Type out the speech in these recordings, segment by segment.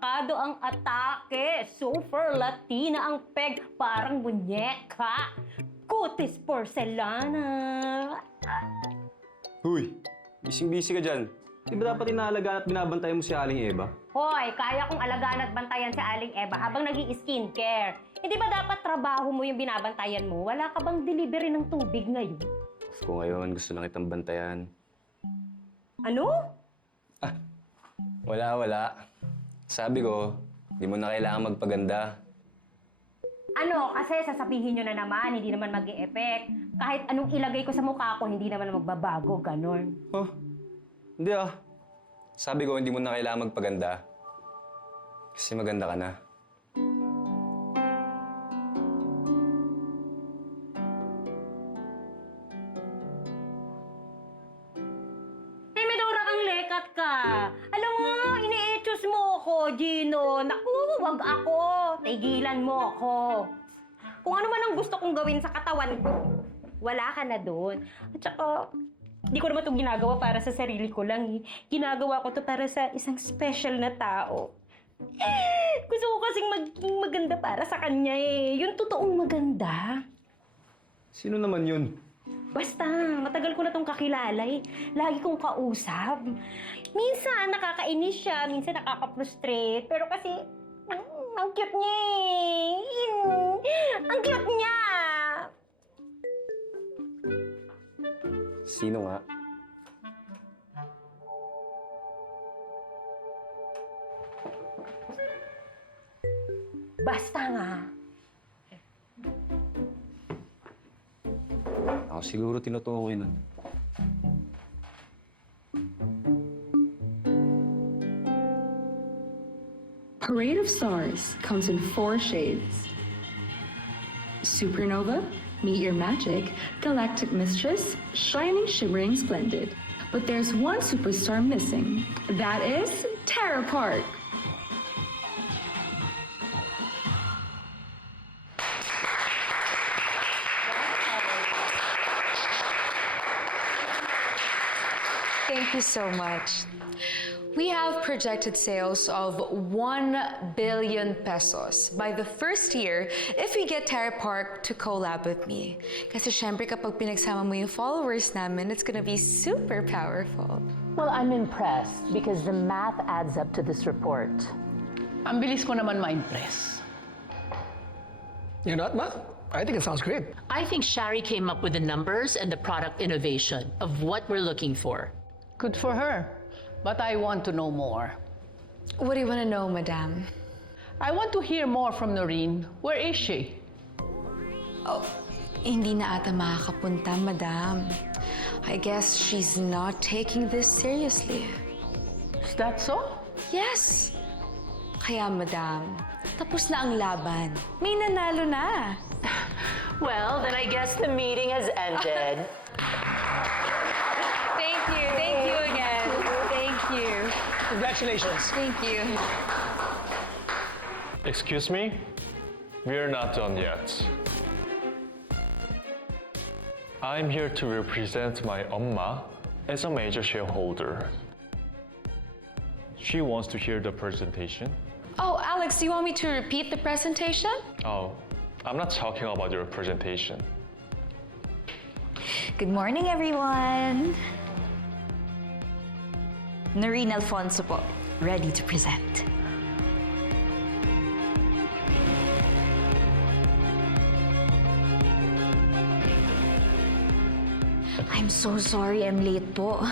Markado ang atake. Super Latina ang peg. Parang munyeka. Kutis porcelana. Huy, bising-busy ka dyan. Di ba dapat inaalagaan at binabantayan mo si Aling Eva? Hoy, kaya kong alagaan at bantayan si Aling Eva habang nag-i-skincare. Hindi ba dapat trabaho mo yung binabantayan mo? Wala ka bang delivery ng tubig ngayon? Kung ngayon gusto lang itang bantayan. Ano? Wala. Sabi ko, di mo na kailangan magpaganda. Ano? Kasi sasabihin nyo na naman, hindi naman mag-e-effect. Kahit anong ilagay ko sa mukha ko, hindi naman magbabago, ganon. Oh, hindi ah. Sabi ko, hindi mo na kailangan magpaganda. Kasi maganda ka na. Medora kang lekat ka. Alam mo, ini-etchos mo ako, Gino. Naku, wag ako. Tigilan mo ako. Kung ano man ang gusto kong gawin sa katawan ko, wala ka na doon. At saka, hindi ko naman itong ginagawa para sa sarili ko lang eh. Ginagawa ko to para sa isang special na tao. Gusto ko kasing maging maganda para sa kanya eh. Yung totoong maganda. Sino naman yun? Basta, matagal ko na tong kakilala eh. Lagi kong kausap. Minsan nakakainis siya, minsan nakaka-frustrate. Pero kasi, ang cute niya eh. Ang cute niya! Sino nga? Basta nga. Ako siguro tinutukoy nun. Parade of Stars comes in 4 shades. Supernova, Meet Your Magic, Galactic Mistress, Shining, Shimmering, Splendid. But there's one superstar missing. That is Tara Park. Thank you so much. We have projected sales of 1 billion pesos by the first year if we get Tara Park to collab with me. Kasi syempre kapag pinagsama mo yung followers namin, it's gonna be super powerful. Well, I'm impressed because the math adds up to this report. Ang bilis mo naman ma-impress. You're not, Ma? I think it sounds great. I think Shari came up with the numbers and the product innovation of what we're looking for. Good for her. But I want to know more. What do you wanna know, madam? I want to hear more from Noreen. Where is she? Oh, hindi na ata makakapunta, madam. I guess she's not taking this seriously. Is that so? Yes. Kaya, madam, tapos na ang laban. May nanalo na. Well, then I guess the meeting has ended. Thank you again. Thank you. Congratulations. Thank you. Excuse me? We're not done yet. I'm here to represent my 엄마 as a major shareholder. She wants to hear the presentation. Oh, Alex, do you want me to repeat the presentation? Oh, I'm not talking about your presentation. Good morning, everyone. Noreen Alfonso po, ready to present. I'm so sorry I'm late po.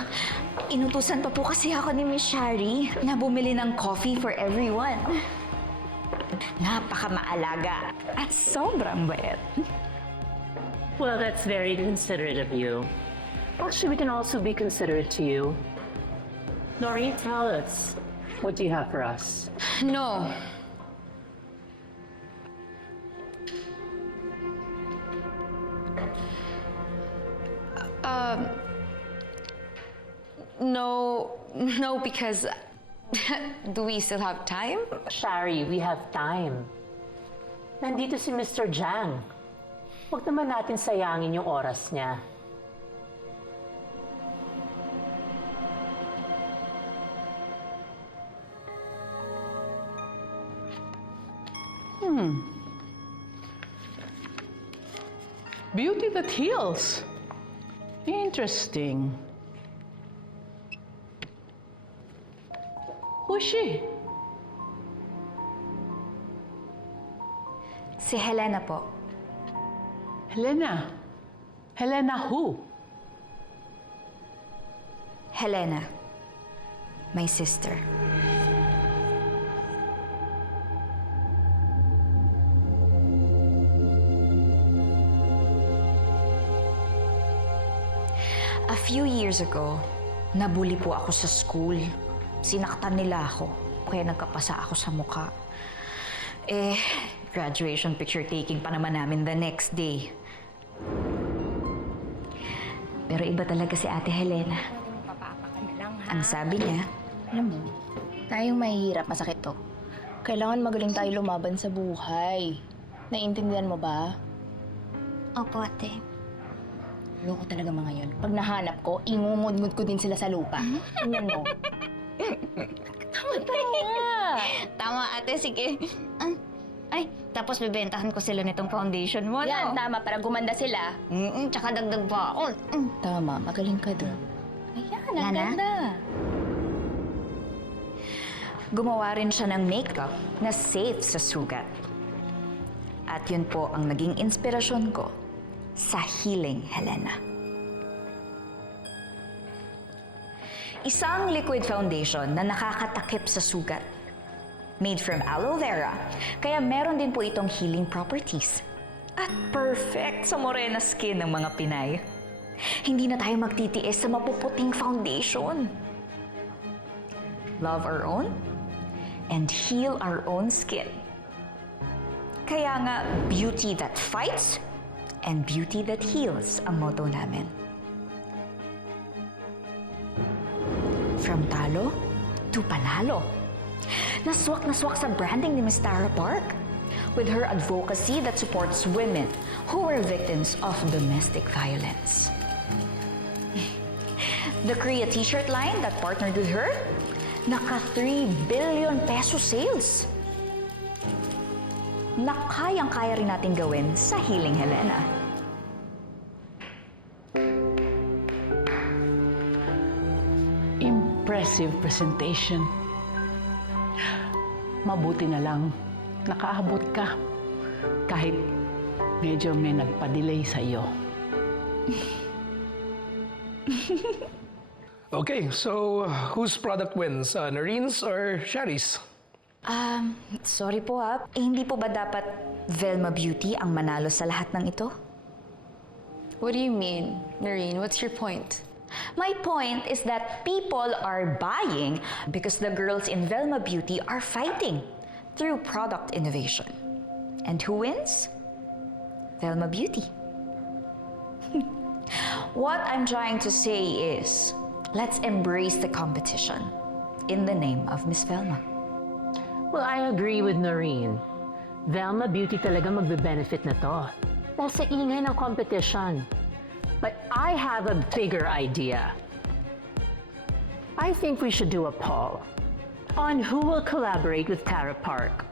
Inutusan pa po kasi ako ni Miss Shari na bumili ng coffee for everyone. Napakamaalaga at sobrang bait. Well, that's very considerate of you. Actually, we can also be considerate to you. Noreen, tell us. What do you have for us? No. No, because do we still have time? Shari, we have time. Nandito si Mr. Jang. Huwag naman natin sayangin yung oras niya. Beauty that heals. Interesting. Who's she? Si Helena po. Helena. Helena who? Helena. My sister. A few years ago, nabully po ako sa school. Sinaktan nila ako, kaya nagkapasa ako sa mukha. Graduation picture taking pa naman namin the next day. Pero iba talaga si Ate Helena. Ang sabi niya, Alam mo, tayong mahihirap, masakit to. Kailangan magaling tayo lumaban sa buhay. Naiintindihan mo ba? Opo, ate. Loko talaga mga yun. Pag nahanap ko, ingungud-ngud ko din sila sa lupa. Tingnan mo. Tama, ate. Sige. Ay, tapos bibentahan ko sila nitong foundation mo, Yan, no? tama. Para gumanda sila. Tsaka dagdag pa ako. Tama, magaling ka doon. Ayan, ang Lana? ganda. Gumawa rin siya ng makeup na safe sa sugat. At yun po ang naging inspirasyon ko sa Healing Helena. Isang liquid foundation na nakakatakip sa sugat. Made from aloe vera, kaya meron din po itong healing properties. At perfect sa morena skin ng mga Pinay. Hindi na tayo magtitiis sa mapuputing foundation. Love our own and heal our own skin. Kaya nga, beauty that fights and beauty that heals ang motto namin. From talo to panalo. Naswak na swak sa branding ni Miss Tara Park with her advocacy that supports women who were victims of domestic violence. The Korea t-shirt line that partnered with her, naka 3 billion peso sales. Na kayang-kaya rin natin gawin sa Healing Helena. Impressive presentation. Mabuti na lang, nakaabot ka. Kahit medyo may nagpa-delay sa iyo. Okay, so whose product wins? Narine's or Shari's? Sorry po ha. Hindi po ba dapat Velma Beauty ang manalo sa lahat ng ito? What do you mean, Noreen? What's your point? My point is that people are buying because the girls in Velma Beauty are fighting through product innovation. And who wins? Velma Beauty. What I'm trying to say is, let's embrace the competition in the name of Miss Velma. Well, I agree with Noreen. Velma Beauty talaga magbe-benefit na to. Dahil sa ingay ng competition. But I have a bigger idea. I think we should do a poll on who will collaborate with Tara Park.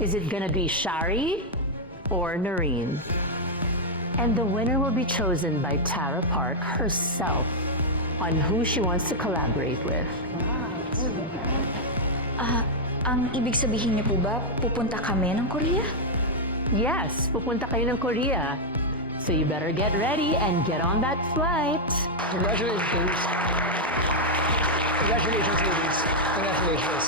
Is it gonna be Shari or Noreen? And the winner will be chosen by Tara Park herself on who she wants to collaborate with. Ang ibig sabihin niyo po ba, pupunta kami ng Korea? Yes, pupunta kayo ng Korea. So you better get ready and get on that flight. Congratulations. Congratulations, ladies. Congratulations.